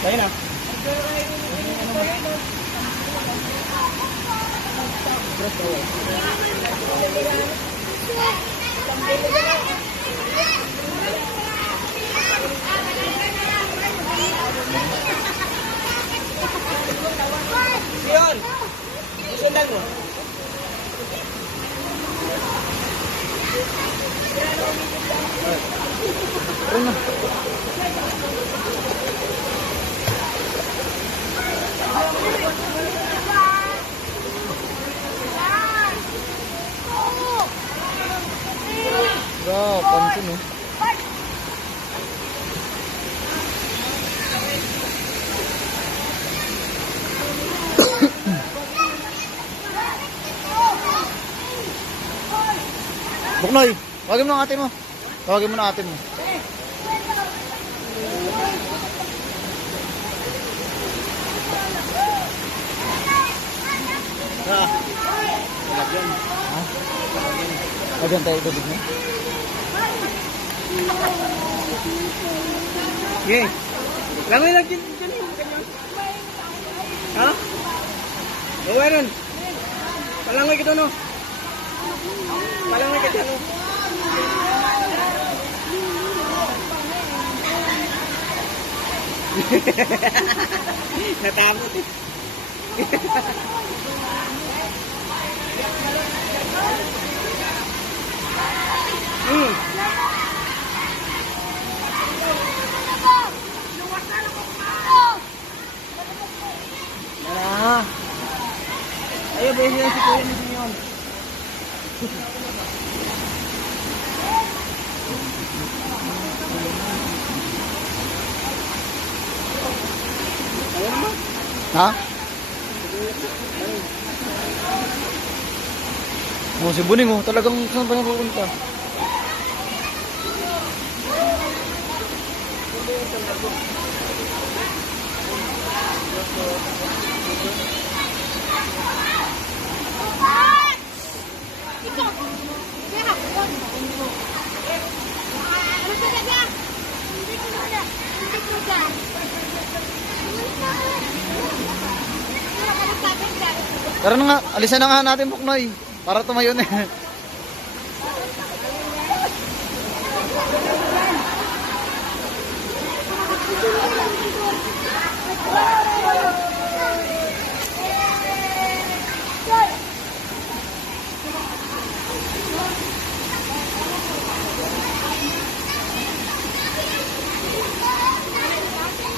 Kaya na. Yun! Sundan mo. Wow, pansin eh. Buknoy, tawagin mo ang ate mo. Tawagin mo na ate mo. Lagyan. Ha? Lagyan tayo tubig mo. Okay. Langoy lang dyan. Ha? O, meron. Palangoy ka doon, no? Palangoy ka dyan, no? Natamot eh. Wala. Ayaw ba yun si Kuya ni yun? Ha? Oh, si Buning oh, talagang saan pa niya pupunta? Tara na nga, alisan na nga natin Buknoy para tumayo na.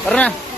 Tara na.